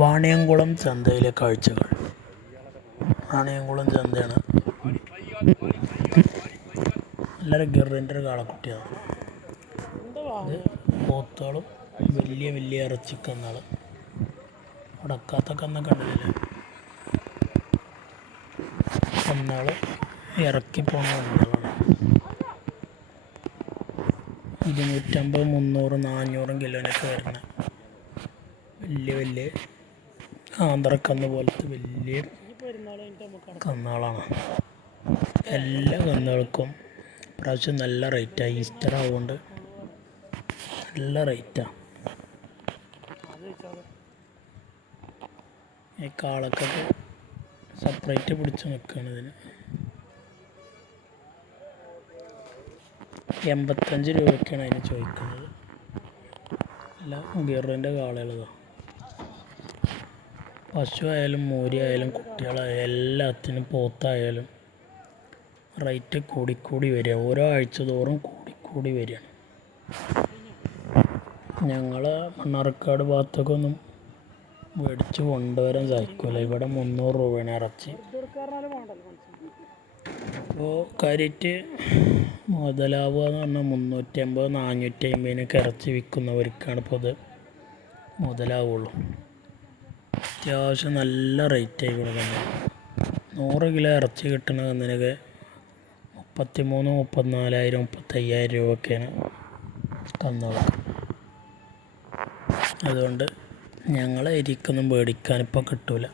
വാണിയംകുളം ചന്തയിലെ കാഴ്ചകൾ. വാണിയംകുളം ചന്തയാണ്. എല്ലാവരും ഗിറിൻ്റെ ഒരു കാളക്കുട്ടിയാണ്. ഇത് പോത്തുകളും വലിയ വലിയ ഇറച്ചിക്കന്നാൾ. ഉടക്കാത്ത കന്ന കണ്ടില്ലേ? കന്നാൾ ഇറക്കി പോകുന്ന കന്നാളാണ്. 250, 300, 400 കിലോനൊക്കെ വരുന്ന വലിയ വലിയ ആന്ധ്രക്കന്ന് പോലത്തെ വലിയ കന്നാളാണ്. എല്ലാ കന്നുകൾക്കും ഇപ്രാവശ്യം നല്ല റേറ്റാണ്. ഈസ്റ്റർ ആവുകൊണ്ട് നല്ല റേറ്റാണ്. ഈ കാളക്കൊക്കെ സെപ്പറേറ്റ് പിടിച്ച് നിൽക്കുകയാണ്. ഇതിന് 85 രൂപയ്ക്കാണ് അതിന് ചോദിക്കുന്നത്. അല്ല, ഗിറിൻ്റെ കാളകളതാണ്. പശു ആയാലും മൂരി ആയാലും കുട്ടികളായാലും എല്ലാത്തിനും പോത്തായാലും റേറ്റ് കൂടിക്കൂടി വരിക. ഓരോ ആഴ്ച തോറും കൂടിക്കൂടി വരികയാണ്. ഞങ്ങൾ മണ്ണാർക്കാട് ഭാഗത്തേക്കൊന്നും മേടിച്ച് കൊണ്ടുവരാൻ സഹിക്കില്ല. ഇവിടെ 300 രൂപയാണ് ഇറച്ചി. അപ്പോൾ കാര്യമായിട്ട് മുതലാവുക എന്ന് പറഞ്ഞാൽ 350, 450 ഇറച്ചി വിൽക്കുന്നവർക്കാണ് ഇപ്പോൾ ഇത് മുതലാവുള്ളൂ. അത്യാവശ്യം നല്ല റേറ്റായി കൊടുക്കുന്നത്. 100 കിലോ ഇറച്ചി കിട്ടുന്ന കന്നിനൊക്കെ 33,000, 34,000, 35,000 രൂപയൊക്കെയാണ് കന്നുകൾക്ക്. അതുകൊണ്ട് ഞങ്ങളെ ഏരിയക്കൊന്നും മേടിക്കാനിപ്പോൾ കിട്ടില്ല.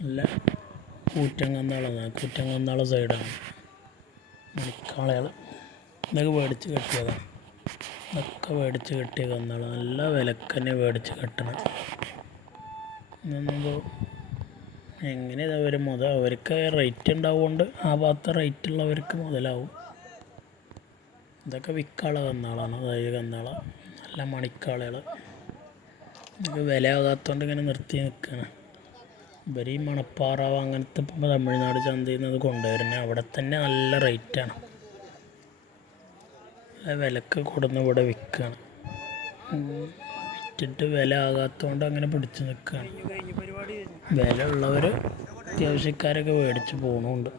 നല്ല കൂറ്റൻ കന്നാളാണ്. കൂറ്റൻ കന്നാള സൈഡാണ് മണിക്കാളകൾ. ഇതൊക്കെ മേടിച്ച് കെട്ടിയതാണ്. ഇതൊക്കെ മേടിച്ച് കെട്ടിയ കന്നാൾ. നല്ല വിലക്ക് തന്നെ മേടിച്ച് കെട്ടണം. എന്നൊന്നും എങ്ങനെ ഇതവർ അവർക്ക് റേറ്റ് ഉണ്ടാവുകൊണ്ട് ആ ഭാഗത്ത് റേറ്റുള്ളവർക്ക് മുതലാവും. ഇതൊക്കെ വിൽക്കാനുള്ള കന്നാളാണ്. അതായത് കന്നാള നല്ല മണിക്കാളകൾ. ഇതൊക്കെ വില ആകാത്തതുകൊണ്ട് ഇങ്ങനെ നിർത്തി നിൽക്കുകയാണ്. ഇവർ ഈ മണപ്പാറാവ് അങ്ങനത്തെ ഇപ്പോൾ തമിഴ്നാട് ചന്തയിൽ നിന്ന് അത് കൊണ്ടുവരുന്നത്. അവിടെ തന്നെ നല്ല റേറ്റാണ്. വിലക്ക് കൊടുന്ന് ഇവിടെ വിൽക്കുകയാണ്. വിറ്റിട്ട് വില ആകാത്തതുകൊണ്ട് അങ്ങനെ പിടിച്ച് നിൽക്കുകയാണ്. വില ഉള്ളവർ അത്യാവശ്യക്കാരൊക്കെ മേടിച്ച് പോകണമുണ്ട്.